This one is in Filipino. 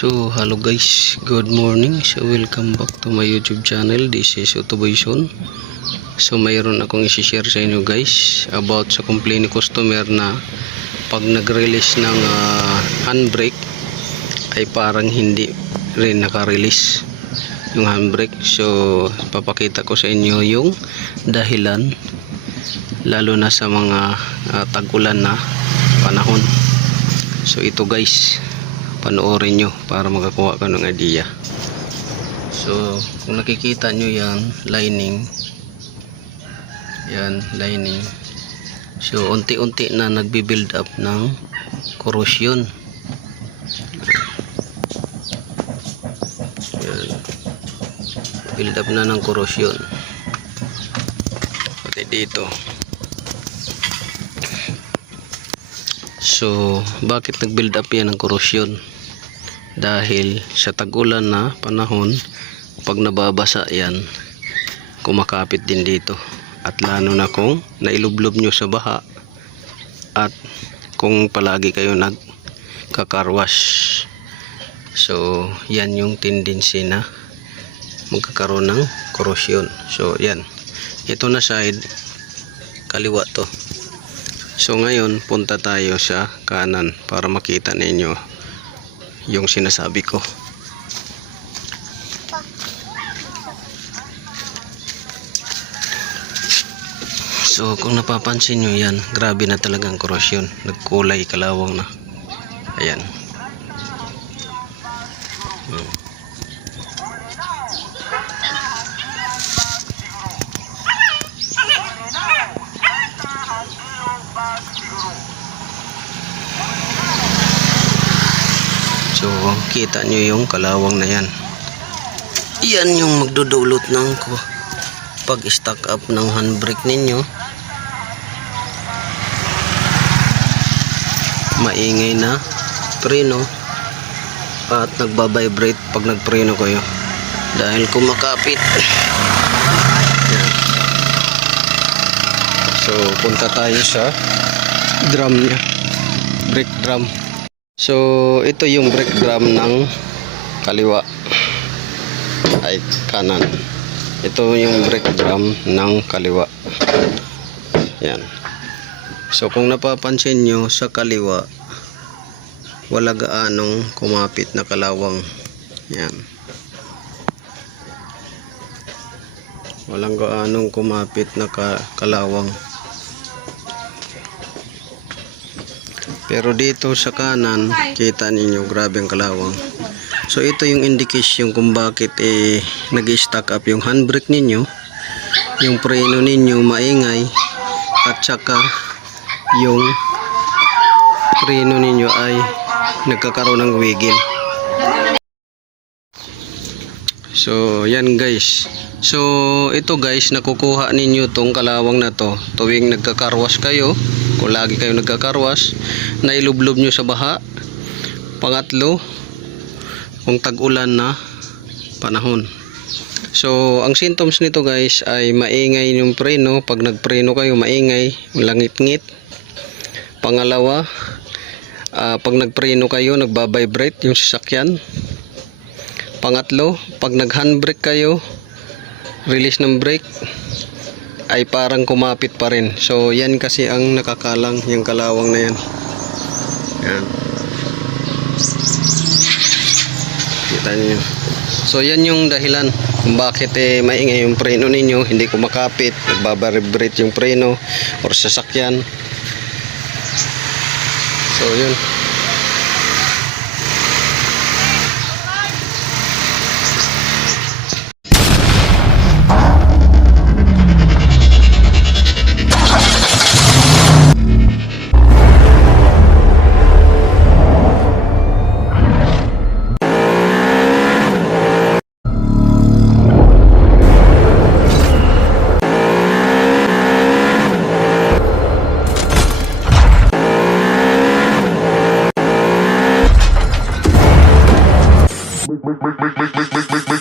So, hello guys, good morning. So, welcome back to my YouTube channel. This is Autoboyson. So, mayroon akong isi-share sa inyo guys about sa complaint ni customer na pag nag-release ng handbrake ay parang hindi rin naka-release yung handbrake. So, papakita ko sa inyo yung dahilan, lalo na sa mga tag-ulan na panahon. So, ito guys, panoorin nyo para makakuha ka ng idea. So kung nakikita nyo yan, lining yan, lining. So unti-unti na nagbi-build up ng corrosion. Yan, build up na ng corrosion pati dito. So bakit nag-build up yan ng corrosion? Dahil sa tag-ulan na panahon, pag nababasa yan, kumakapit din dito. At lalo na kung nailublob nyo sa baha at kung palagi kayo nagkakarwash. So yan yung tendency na magkakaroon ng corrosion. So yan, ito na side, kaliwa to. So ngayon punta tayo sa kanan para makita ninyo yung sinasabi ko. So kung napapansin nyo yan, grabe na talagang corrosion, nagkulay kalawang na. Ayan. So kita nyo yung kalawang na yan. Yan yung magdudulot ng pag stack up ng handbrake ninyo. Maingay na preno at nagbabibrate pag nagpreno kayo dahil kumakapit. Yan. So punta tayo sa drum nya, brake drum. So ito yung brake drum ng kaliwa ay kanan. Ito yung brake drum ng kaliwa. Yan. So kung napapansin nyo sa kaliwa, wala gaanong kumapit na kalawang. Yan. Walang gaanong kumapit na kalawang. Pero dito sa kanan, kita ninyo grabe ang kalawang. So ito yung indication kung bakit nag-stack up yung handbrake ninyo, yung preno ninyo maingay, at saka yung preno ninyo ay nagkakaroon ng wiggle. So yan guys. So ito guys, nakukuha ninyo tong kalawang na to tuwing nagkakarwas kayo. Kung lagi kayo nagkakarwas, nailublob nyo sa baha. Pangatlo, kung tag-ulan na panahon. So ang symptoms nito guys ay maingay yung preno. Pag nagpreno kayo, maingay, langit-ngit. Pangalawa, pag nagpreno kayo, nagbabibrate yung sasakyan. Pangatlo, pag nag-handbrake kayo, release ng brake ay parang kumapit pa rin. So yan kasi ang nakakalang, yung kalawang na yan. Yan. Kita niyo. So yan yung dahilan kung bakit maingay yung preno ninyo, hindi kumakapit, nagbabibrate yung preno or sasakyan. So yun. Make